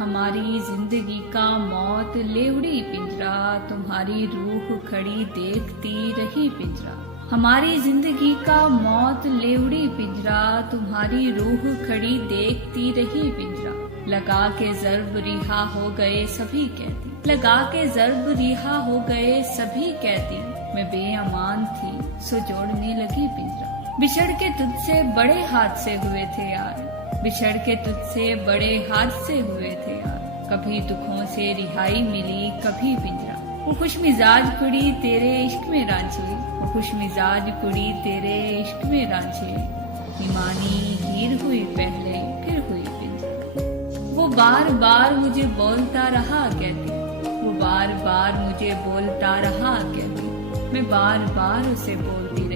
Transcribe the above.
हमारी जिंदगी का मौत ले उड़ी पिंजरा, तुम्हारी रूह खड़ी देखती रही पिंजरा। हमारी जिंदगी का मौत ले उड़ी पिंजरा, तुम्हारी रूह खड़ी देखती रही पिंजरा। लगा के ज़र्ब रिहा हो गए सभी कैदी, लगा के ज़र्ब रिहा हो गए सभी कैदी। मैं बेअमान थी सो जोड़ने लगी पिंजरा। बिछड़ के तुझसे बड़े हादसे हुए थे यार, बिछड़ के तुझसे बड़े हादसे हुए थे यार। कभी दुखों से रिहाई मिली कभी पिंजरा। वो खुशमिजाज कुड़ी तेरे इश्क में रांझे, वो खुशमिजाज कुड़ी तेरे इश्क में रांझे। ईमानी हीर हुई पहले फिर हुई पिंजरा। वो बार बार मुझे बोलता रहा कहती, वो बार बार मुझे बोलता रहा कहती। मैं बार बार उसे बोलती